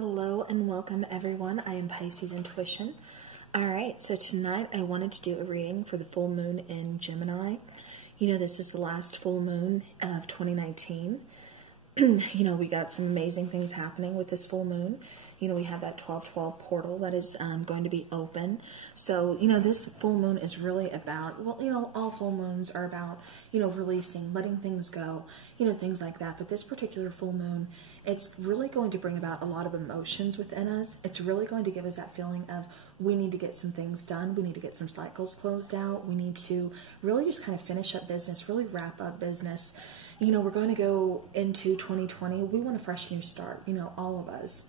Hello and welcome everyone. I am Pisces Intuition. Alright, so tonight I wanted to do a reading for the full moon in Gemini. You know, this is the last full moon of 2019. We got some amazing things happening with this full moon. We have that 12/12 portal that is going to be open. So, this full moon is really about, all full moons are about, releasing, letting things go, things like that. But this particular full moon, it's really going to bring about a lot of emotions within us. It's really going to give us that feeling of we need to get some things done. We need to get some cycles closed out. We need to really just kind of finish up business, really wrap up business. We're going to go into 2020. We want a fresh new start, all of us.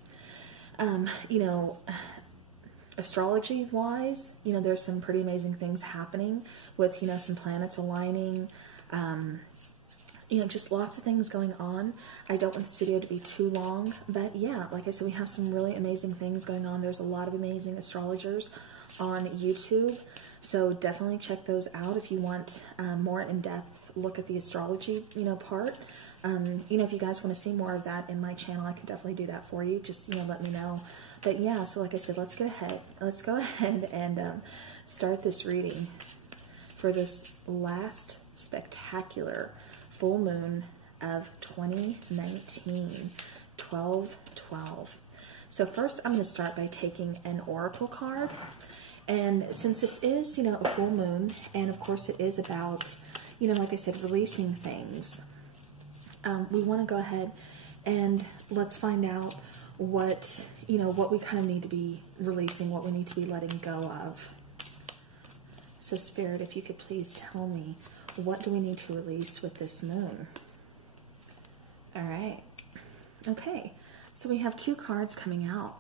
Astrology wise, there's some pretty amazing things happening with, some planets aligning, just lots of things going on. I don't want this video to be too long, but yeah, like I said, we have some really amazing things going on. There's a lot of amazing astrologers on YouTube, so definitely check those out if you want more in-depth look at the astrology, part. If you guys want to see more of that in my channel, I could definitely do that for you. Just, let me know. But yeah, so like I said, let's go ahead and start this reading for this last spectacular full moon of 2019, 12/12. So first I'm going to start by taking an oracle card. And since this is, a full moon, and of course it is about, like I said, releasing things, we want to go ahead and let's find out what, what we kind of need to be releasing, what we need to be letting go of. So Spirit, if you could please tell me, what do we need to release with this moon? All right. Okay. So we have two cards coming out.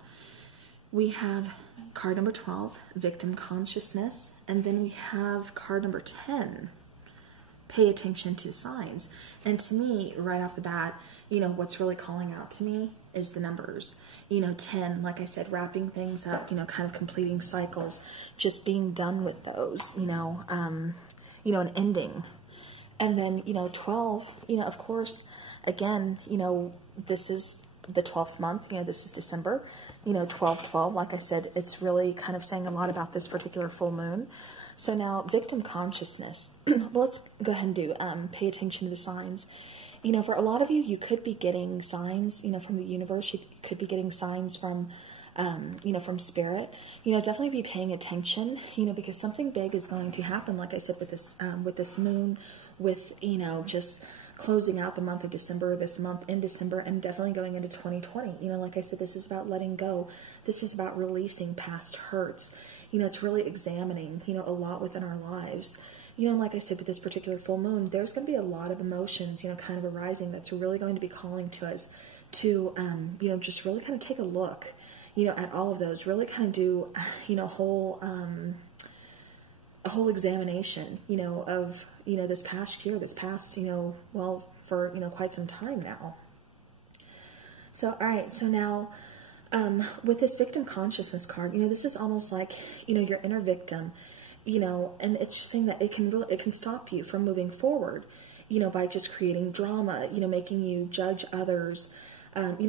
We have card number 12, Victim Consciousness, and then we have card number 10, Pay Attention to the Signs. And to me, right off the bat, what's really calling out to me is the numbers. 10, like I said, wrapping things up, kind of completing cycles, just being done with those, an ending. And then, 12, of course, again, this is the 12th month, this is December, 12/12, like I said, it's really kind of saying a lot about this particular full moon. So now, victim consciousness. Well, let's go ahead and do pay attention to the signs. For a lot of you, you could be getting signs, from the universe. You could be getting signs from, from spirit. Definitely be paying attention, because something big is going to happen. Like I said, with this moon, with, just closing out the month of December, this month in December, and definitely going into 2020. Like I said, this is about letting go. This is about releasing past hurts. It's really examining, a lot within our lives. Like I said, with this particular full moon, there's going to be a lot of emotions, kind of arising that's really going to be calling to us to, just really kind of take a look, at all of those, really kind of do, a whole examination, of, this past year, this past, well, for, quite some time now. So, all right. So now, with this victim consciousness card, this is almost like, your inner victim, and it's just saying that it can stop you from moving forward, by just creating drama, making you judge others,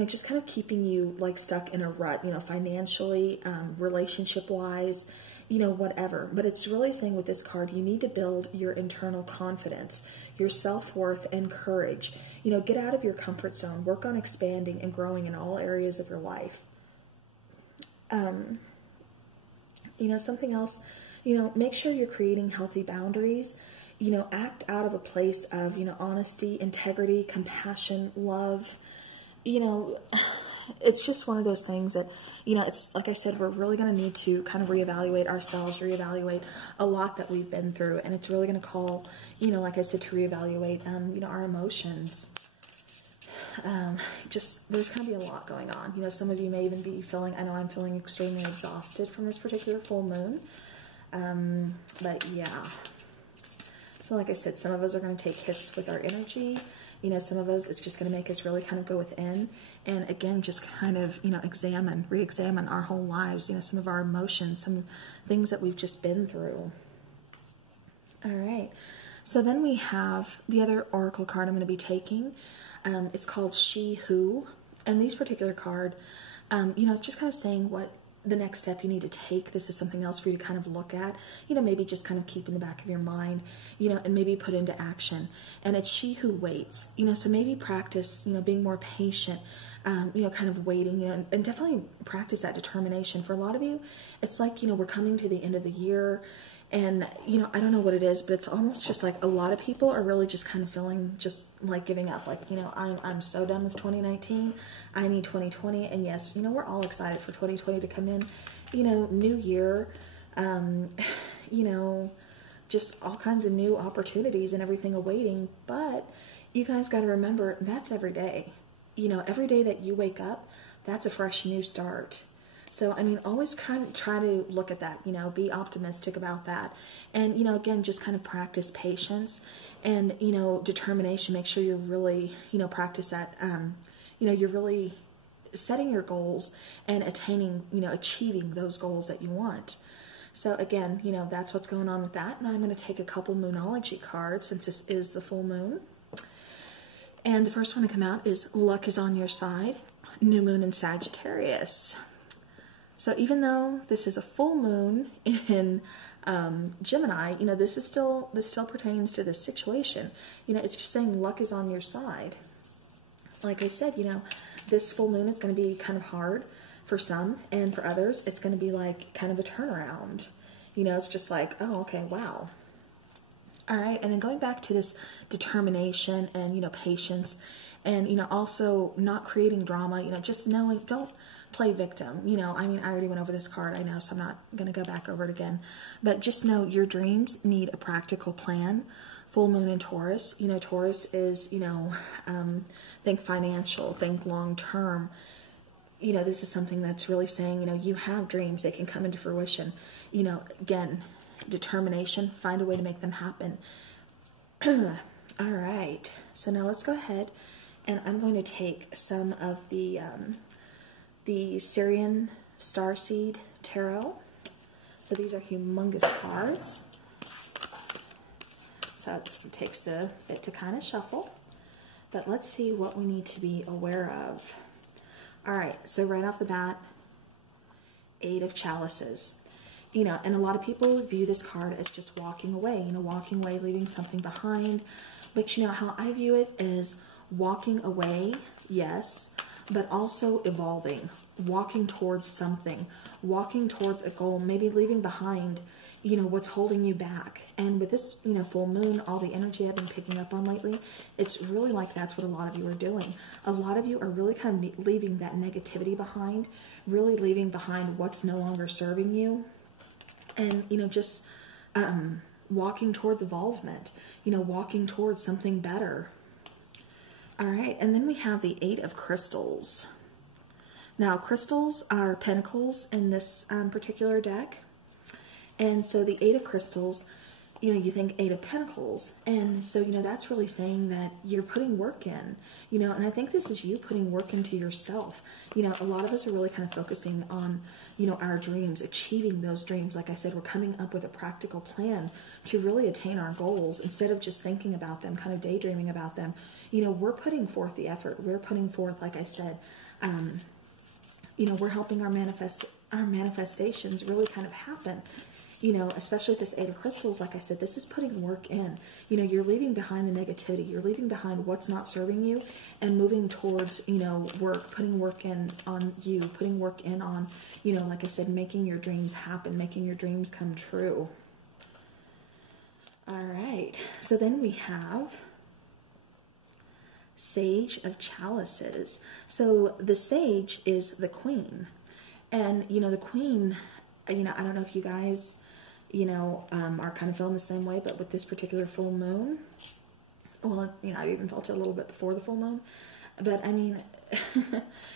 just kind of keeping you like stuck in a rut, financially, relationship wise, whatever. But it's really saying with this card, you need to build your internal confidence, your self-worth and courage, get out of your comfort zone, work on expanding and growing in all areas of your life. Something else, make sure you're creating healthy boundaries, act out of a place of, honesty, integrity, compassion, love. It's just one of those things that, it's like I said, we're really going to need to kind of reevaluate ourselves, reevaluate a lot that we've been through. And it's really going to call, like I said, to reevaluate, our emotions. There's going to be a lot going on. Some of you may even be feeling, I know I'm feeling extremely exhausted from this particular full moon. But yeah. So like I said, some of us are going to take hits with our energy. Some of us, it's just going to make us really kind of go within and again, just kind of, re-examine our whole lives, some of our emotions, some things that we've just been through. All right. So then we have the other oracle card I'm going to be taking. It's called She Who. And these particular card, you know, it's just kind of saying what the next step you need to take. This is something else for you to kind of look at, you know, maybe just kind of keep in the back of your mind, you know, and maybe put into action. And it's she who waits, you know, so maybe practice, you know, being more patient, you know, kind of waiting, you know, and definitely practice that determination. For a lot of you, it's like, you know, we're coming to the end of the year, and, you know, I don't know what it is, but it's almost just like a lot of people are really just kind of feeling just like giving up. Like, you know, I'm so done with 2019. I need 2020. And yes, you know, we're all excited for 2020 to come in, you know, new year, you know, just all kinds of new opportunities and everything awaiting. But you guys got to remember, that's every day. You know, every day that you wake up, that's a fresh new start. So, I mean, always kind of try to look at that, you know, be optimistic about that. And, you know, again, just kind of practice patience and, you know, determination. Make sure you're really, you know, practice that, you know, you're really setting your goals and attaining, you know, achieving those goals that you want. So, again, you know, that's what's going on with that. Now I'm going to take a couple Moonology cards since this is the full moon. And the first one to come out is Luck is on Your Side, New Moon in Sagittarius. So even though this is a full moon in Gemini, you know, this still pertains to this situation. You know, it's just saying luck is on your side. Like I said, you know, this full moon is going to be kind of hard for some, and for others, it's going to be like kind of a turnaround. You know, it's just like, oh, okay, wow. All right, and then going back to this determination and, you know, patience, and, you know, also not creating drama, you know, just knowing, don't play victim. You know, I mean, I already went over this card, I know, so I'm not going to go back over it again. But just know your dreams need a practical plan. Full moon in Taurus, you know, Taurus is, you know, think financial, think long term. You know, this is something that's really saying, you know, you have dreams, they can come into fruition. You know, again, determination, find a way to make them happen. All right, so now let's go ahead and I'm going to take some of the Syrian Starseed Tarot. So these are humongous cards. So it takes a bit to kind of shuffle. But let's see what we need to be aware of. All right, so right off the bat, Eight of Chalices. You know, and a lot of people view this card as just walking away, you know, walking away, leaving something behind. But you know, how I view it is walking away, yes, but also evolving, walking towards something, walking towards a goal, maybe leaving behind, you know, what's holding you back. And with this, you know, full moon, all the energy I've been picking up on lately, it's really like that's what a lot of you are doing. A lot of you are really kind of leaving that negativity behind, really leaving behind what's no longer serving you. And, you know, just walking towards evolvement, you know, walking towards something better. All right, and then we have the Eight of Crystals. Now, crystals are pentacles in this particular deck. And so the Eight of Crystals, you know, you think Eight of Pentacles. And so, you know, that's really saying that you're putting work in, you know, and I think this is you putting work into yourself. You know, a lot of us are really kind of focusing on, you know, our dreams, achieving those dreams. Like I said, we're coming up with a practical plan to really attain our goals instead of just thinking about them, kind of daydreaming about them. You know, we're putting forth the effort. We're putting forth, like I said, you know, we're helping our manifestations really kind of happen. You know, especially with this Eight of Crystals, like I said, this is putting work in. You know, you're leaving behind the negativity. You're leaving behind what's not serving you and moving towards, you know, work, putting work in on you, putting work in on, you know, like I said, making your dreams happen, making your dreams come true. All right. So then we have Sage of Chalices. So the Sage is the Queen. And, you know, the Queen, you know, I don't know if you guys, you know, are kind of feeling the same way, but with this particular full moon, well, you know, I've even felt it a little bit before the full moon, but I mean,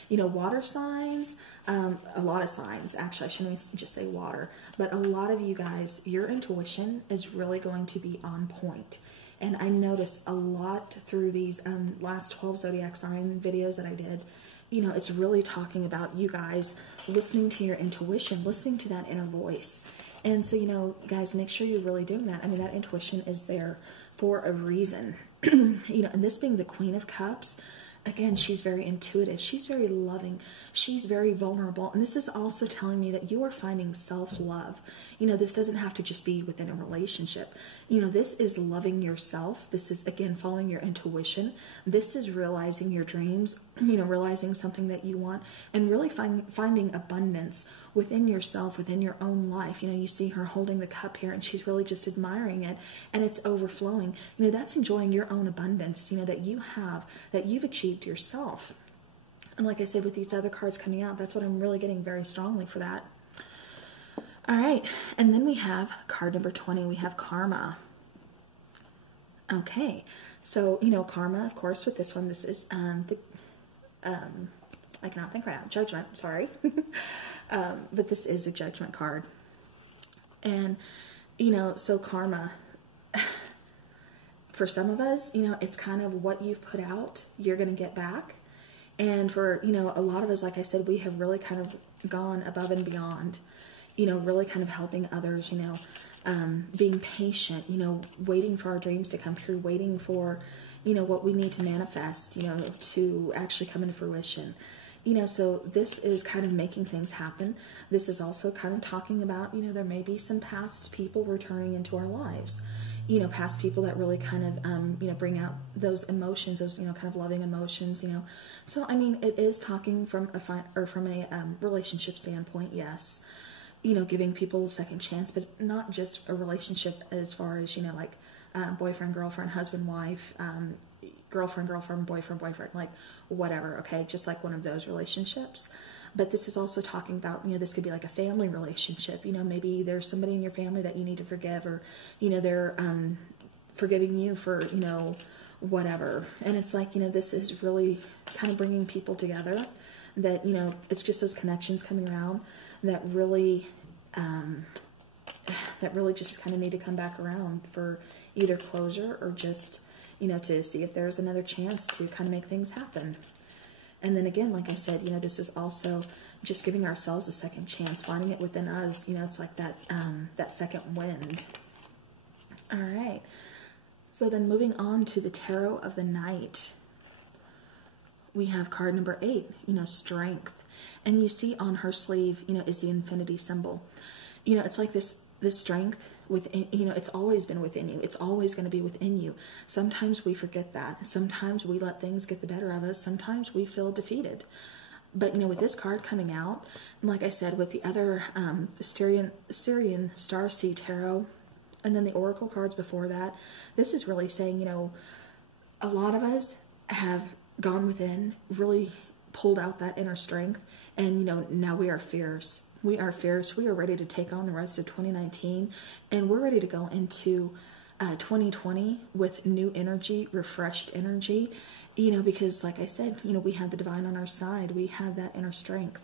you know, water signs, a lot of signs, actually, I shouldn't just say water, but a lot of you guys, your intuition is really going to be on point. And I noticed a lot through these last 12 zodiac sign videos that I did. You know, it's really talking about you guys listening to your intuition, listening to that inner voice. And so, you know, guys, make sure you're really doing that. I mean, that intuition is there for a reason. You know, and this being the Queen of Cups, again, she's very intuitive. She's very loving. She's very vulnerable. And this is also telling me that you are finding self-love. You know, this doesn't have to just be within a relationship. You know, this is loving yourself. This is, again, following your intuition. This is realizing your dreams, you know, realizing something that you want, and really finding abundance within yourself, within your own life. You know, you see her holding the cup here, and she's really just admiring it, and it's overflowing. You know, that's enjoying your own abundance, you know, that you have, that you've achieved yourself. And like I said, with these other cards coming out, that's what I'm really getting very strongly for that. All right, and then we have card number 20. We have karma. Okay, so, you know, karma, of course, with this one, this is I cannot think right now. Judgment, sorry. But this is a judgment card. And, you know, so karma, for some of us, you know, it's kind of what you've put out, you're going to get back. And for, you know, a lot of us, like I said, we have really kind of gone above and beyond, you know, really kind of helping others, you know, being patient, you know, waiting for our dreams to come true, waiting for, you know, what we need to manifest, you know, to actually come into fruition. You know, so this is kind of making things happen. This is also kind of talking about, you know, there may be some past people returning into our lives. You know, past people that really kind of, you know, bring out those emotions, those, you know, kind of loving emotions, you know. So, I mean, it is talking from a relationship standpoint, yes. You know, giving people a second chance, but not just a relationship as far as, you know, like boyfriend, girlfriend, husband, wife, girlfriend, boyfriend, like whatever, okay? Just like one of those relationships. But this is also talking about, you know, this could be like a family relationship. You know, maybe there's somebody in your family that you need to forgive, or, you know, they're forgiving you for, you know, whatever. And it's like, you know, this is really kind of bringing people together, that, you know, it's just those connections coming around that really just kind of need to come back around for either closure or just, you know, to see if there's another chance to kind of make things happen. And then again, like I said, you know, this is also just giving ourselves a second chance, finding it within us. You know, it's like that, that second wind. All right. So then moving on to the Tarot of the Night, we have card number 8, you know, strength. And you see on her sleeve, you know, is the infinity symbol. You know, it's like this strength within, you know, it's always been within you. It's always going to be within you. Sometimes we forget that. Sometimes we let things get the better of us. Sometimes we feel defeated. But, you know, with this card coming out, and like I said, with the other Syrian Starseed Tarot, and then the Oracle cards before that, this is really saying, you know, a lot of us have gone within, really pulled out that inner strength, and, you know, now we are fierce. We are fierce. We are ready to take on the rest of 2019, and we're ready to go into 2020 with new energy, refreshed energy, you know, because like I said, you know, we have the divine on our side. We have that inner strength.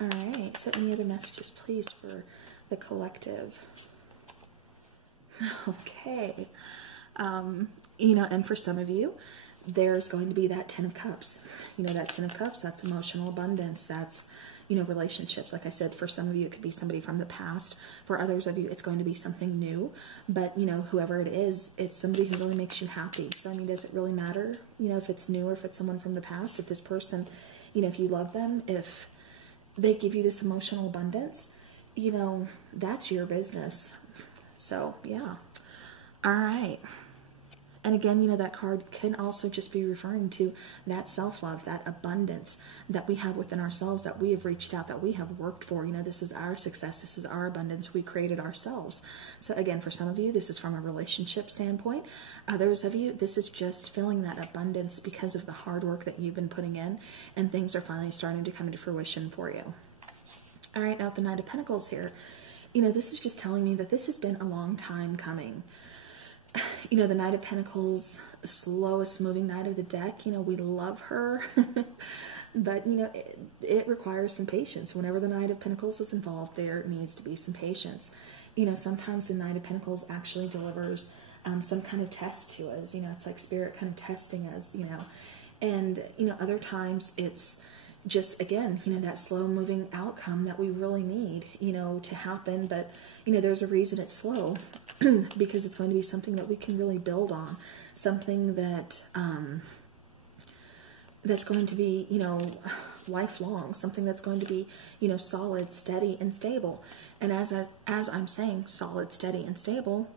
All right. So any other messages, please, for the collective? Okay. You know, and for some of you, there's going to be that 10 of Cups. You know, that 10 of Cups, that's emotional abundance. That's, you know, relationships. Like I said, for some of you, it could be somebody from the past. For others of you, it's going to be something new. But, you know, whoever it is, it's somebody who really makes you happy. So, I mean, does it really matter, you know, if it's new or if it's someone from the past? If this person, you know, if you love them, if they give you this emotional abundance, you know, that's your business. So, yeah. All right. And again, you know, that card can also just be referring to that self-love, that abundance that we have within ourselves, that we have reached out, that we have worked for. You know, this is our success. This is our abundance. We created ourselves. So again, for some of you, this is from a relationship standpoint. Others of you, this is just feeling that abundance because of the hard work that you've been putting in, and things are finally starting to come into fruition for you. All right, now with the Knight of Pentacles here, you know, this is just telling me that this has been a long time coming. You know, the Knight of Pentacles, the slowest moving knight of the deck, you know, we love her. But, you know, it requires some patience. Whenever the Knight of Pentacles is involved, there needs to be some patience. You know, sometimes the Knight of Pentacles actually delivers some kind of test to us. You know, it's like Spirit kind of testing us, you know. And, you know, other times it's just, again, you know, that slow moving outcome that we really need, you know, to happen. But, you know, there's a reason it's slow. Because it's going to be something that we can really build on, something that that's going to be, you know, lifelong, something that's going to be, you know, solid, steady, and stable. And as I'm saying, solid, steady, and stable,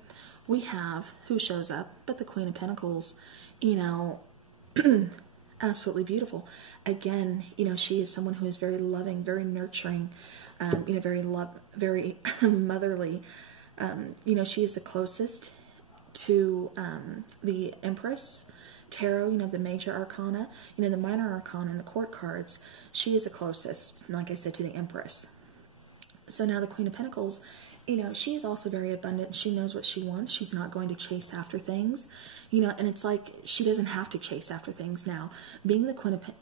we have who shows up but the Queen of Pentacles, you know, absolutely beautiful. Again, you know, she is someone who is very loving, very nurturing, you know, very motherly. You know, she is the closest to the Empress Tarot, you know, the major arcana, you know, the minor arcana and the court cards. She is the closest, like I said, to the Empress. So now the Queen of Pentacles, you know, she is also very abundant. She knows what she wants. She's not going to chase after things, you know, and it's like she doesn't have to chase after things now. Being the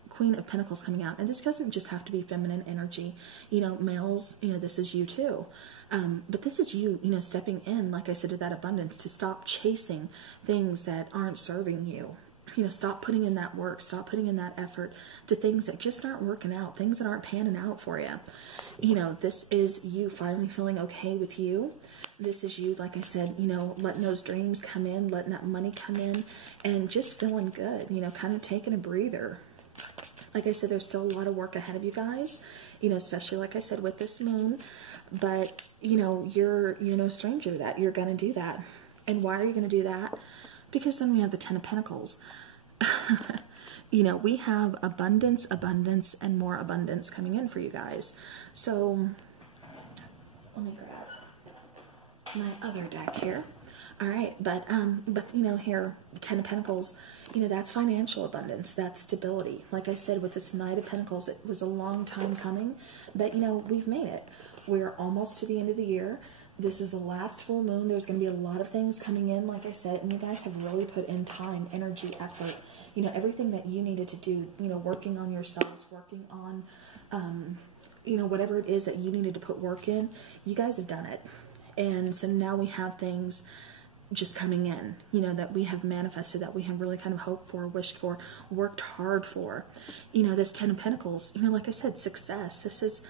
Queen of Pentacles coming out, and this doesn't just have to be feminine energy, you know, males, you know, this is you too. But this is you, you know, stepping in, like I said, to that abundance, to stop chasing things that aren't serving you. You know, stop putting in that work, stop putting in that effort to things that just aren't working out, things that aren't panning out for you. You know, this is you finally feeling okay with you. This is you, like I said, you know, letting those dreams come in, letting that money come in, and just feeling good, you know, kind of taking a breather. Like I said, there's still a lot of work ahead of you guys, you know, especially, like I said, with this moon. But, you know, you're no stranger to that. You're going to do that. And why are you going to do that? Because then we have the Ten of Pentacles. You know, we have abundance, abundance, and more abundance coming in for you guys. So, let me grab my other deck here. All right, but you know, here, Ten of Pentacles, you know, that's financial abundance, that's stability. Like I said, with this Knight of Pentacles, it was a long time coming, but, you know, we've made it. We're almost to the end of the year. This is the last full moon. There's going to be a lot of things coming in, like I said, and you guys have really put in time, energy, effort, you know, everything that you needed to do, you know, working on yourselves, working on, you know, whatever it is that you needed to put work in, you guys have done it. And so now we have things just coming in, you know, that we have manifested, that we have really kind of hoped for, wished for, worked hard for. You know, this Ten of Pentacles, you know, like I said, success. This is,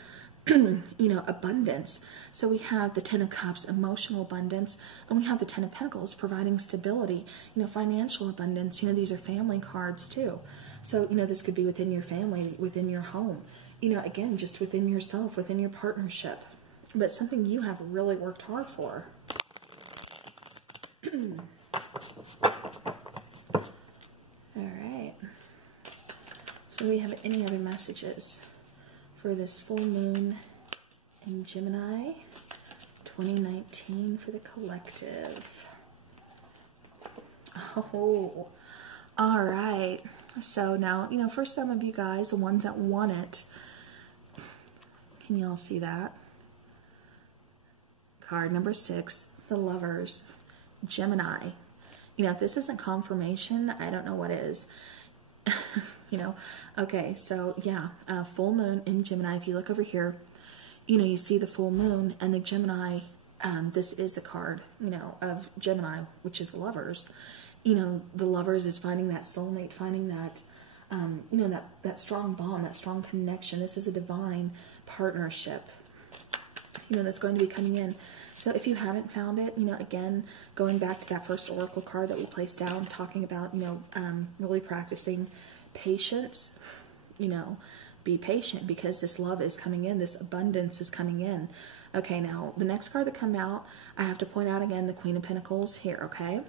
you know, abundance. So we have the Ten of Cups, emotional abundance, and we have the Ten of Pentacles providing stability, you know, financial abundance. You know, these are family cards too. So, you know, this could be within your family, within your home, you know, again, just within yourself, within your partnership, but something you have really worked hard for. All right. So do we have any other messages for this full moon in Gemini 2019 for the collective? Oh, all right. So now, you know, for some of you guys, the ones that want it, can y'all see that? Card number 6, the Lovers, Gemini. You know, if this isn't confirmation, I don't know what is. You know, okay, so yeah, full moon in Gemini. If you look over here, you know, you see the full moon and the Gemini. This is a card, you know, of Gemini, which is the Lovers. You know, the Lovers is finding that soulmate, finding that, you know, that strong bond, that strong connection. This is a divine partnership, you know, that's going to be coming in. So if you haven't found it, you know, again, going back to that first oracle card that we placed down, talking about, you know, really practicing patience, you know, be patient because this love is coming in, this abundance is coming in. Okay, now the next card that come out, I have to point out again the Queen of Pentacles here, okay?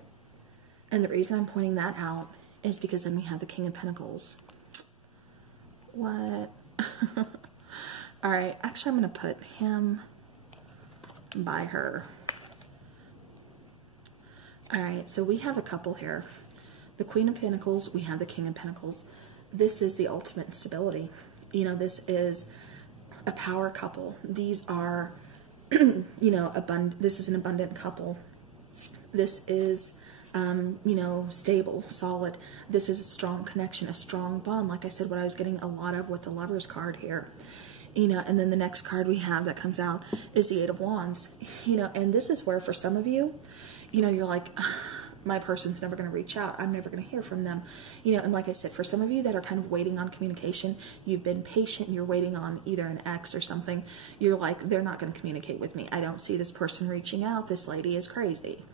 And the reason I'm pointing that out is because then we have the King of Pentacles. What? All right, actually I'm going to put him by her. All right, so we have a couple here. The Queen of Pentacles, we have the King of Pentacles. This is the ultimate stability. You know, this is a power couple. These are, you know, this is an abundant couple. This is, you know, stable, solid. This is a strong connection, a strong bond. Like I said, what I was getting a lot of with the Lovers card here. You know, and then the next card we have that comes out is the Eight of Wands. You know, and this is where for some of you, you know, you're like, my person's never going to reach out. I'm never going to hear from them. You know, and like I said, for some of you that are kind of waiting on communication, you've been patient, you're waiting on either an ex or something. You're like, they're not going to communicate with me. I don't see this person reaching out. This lady is crazy.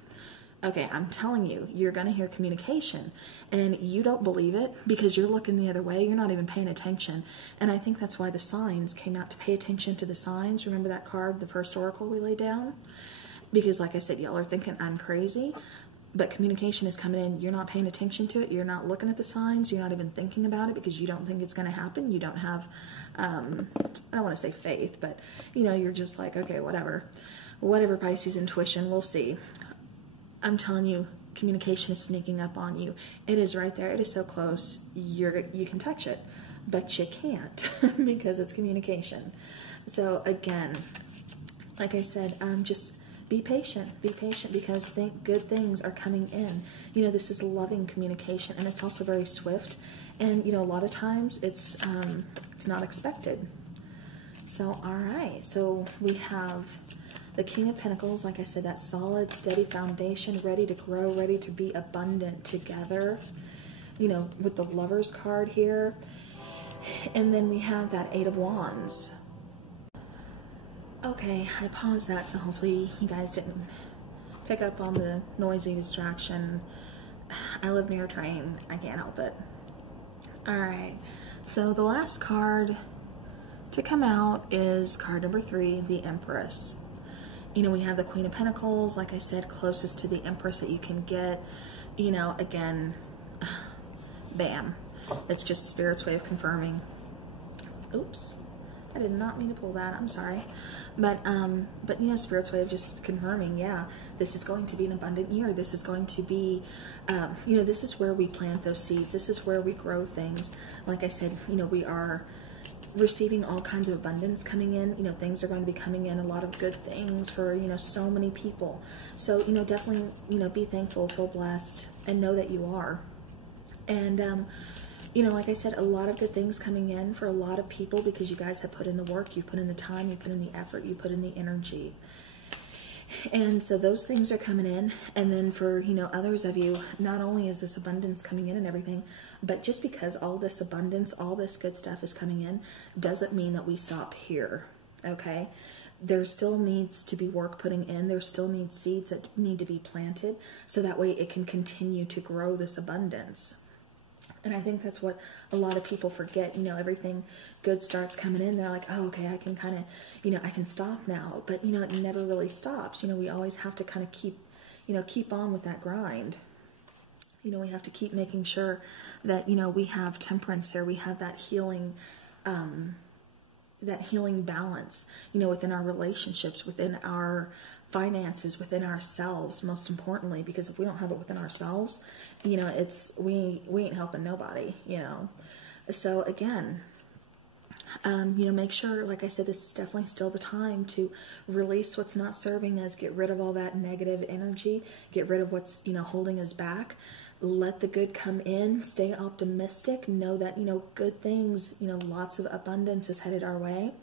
Okay, I'm telling you, you're going to hear communication, and you don't believe it because you're looking the other way. You're not even paying attention. And I think that's why the signs came out, to pay attention to the signs. Remember that card, the first oracle we laid down? Because like I said, y'all are thinking I'm crazy, but communication is coming in. You're not paying attention to it. You're not looking at the signs. You're not even thinking about it because you don't think it's going to happen. You don't have, I don't want to say faith, but you know, you're just like, okay, whatever, Pisces intuition, we'll see. I'm telling you, communication is sneaking up on you. It is right there. It is so close. You can touch it, but you can't because it's communication. So again, like I said, just be patient because good things are coming in. You know, this is loving communication, and it's also very swift. And you know, a lot of times it's not expected. So all right, so we have the King of Pentacles, like I said, that solid, steady foundation, ready to grow, ready to be abundant together. You know, with the Lovers card here. And then we have that Eight of Wands. Okay, I paused that, so hopefully you guys didn't pick up on the noisy distraction. I live near a train. I can't help it. Alright, so the last card to come out is card number 3, the Empress. You know, we have the Queen of Pentacles, like I said, closest to the Empress that you can get. You know, again, bam. It's just Spirit's way of confirming. Oops. I did not mean to pull that. I'm sorry. But you know, Spirit's way of just confirming, yeah, this is going to be an abundant year. This is going to be, you know, this is where we plant those seeds. This is where we grow things. Like I said, you know, we are receiving all kinds of abundance coming in. You know, things are going to be coming in, a lot of good things for, you know, so many people. So, you know, definitely, you know, be thankful, feel blessed, and know that you are. And, you know, like I said, a lot of good things coming in for a lot of people because you guys have put in the work, you put in the time, you put in the effort, you put in the energy. And so those things are coming in. And then for, you know, others of you, not only is this abundance coming in and everything, but just because all this abundance, all this good stuff is coming in, doesn't mean that we stop here, okay? There still needs to be work putting in. There still needs seeds that need to be planted so that way it can continue to grow this abundance. And I think that's what a lot of people forget. You know, everything good starts coming in. They're like, oh, okay, I can kind of, you know, I can stop now. But, you know, it never really stops. You know, we always have to kind of keep, you know, keep on with that grind. You know, we have to keep making sure that, you know, we have temperance here. We have that healing balance, you know, within our relationships, within our finances, within ourselves, most importantly, because if we don't have it within ourselves, you know, it's, we ain't helping nobody, you know. So again, you know, make sure, like I said, this is definitely still the time to release what's not serving us, get rid of all that negative energy, get rid of what's, you know, holding us back. Let the good come in, stay optimistic, know that, you know, good things, you know, lots of abundance is headed our way.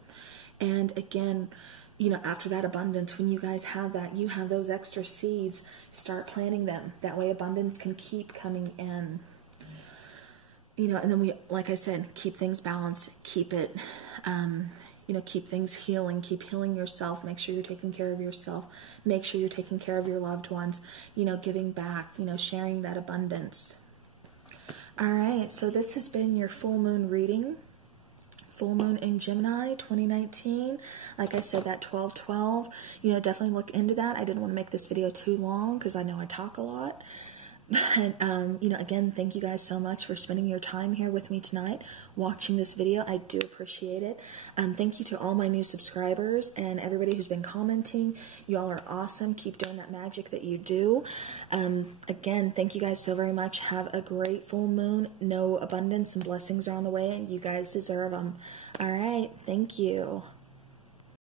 And again, you know, after that abundance, when you guys have that, you have those extra seeds, start planting them. That way abundance can keep coming in. You know, and then we, like I said, keep things balanced, keep it, you know, keep things healing, keep healing yourself, make sure you're taking care of yourself, make sure you're taking care of your loved ones, you know, giving back, you know, sharing that abundance. All right, so this has been your full moon reading. Full moon in Gemini 2019. Like I said, that 12-12, you know, definitely look into that. I didn't want to make this video too long because I know I talk a lot. But, you know, again, thank you guys so much for spending your time here with me tonight, watching this video. I do appreciate it. Thank you to all my new subscribers and everybody who's been commenting. You all are awesome. Keep doing that magic that you do. Again, thank you guys so very much. Have a great full moon. No abundance and blessings are on the way, and you guys deserve them. All right. Thank you.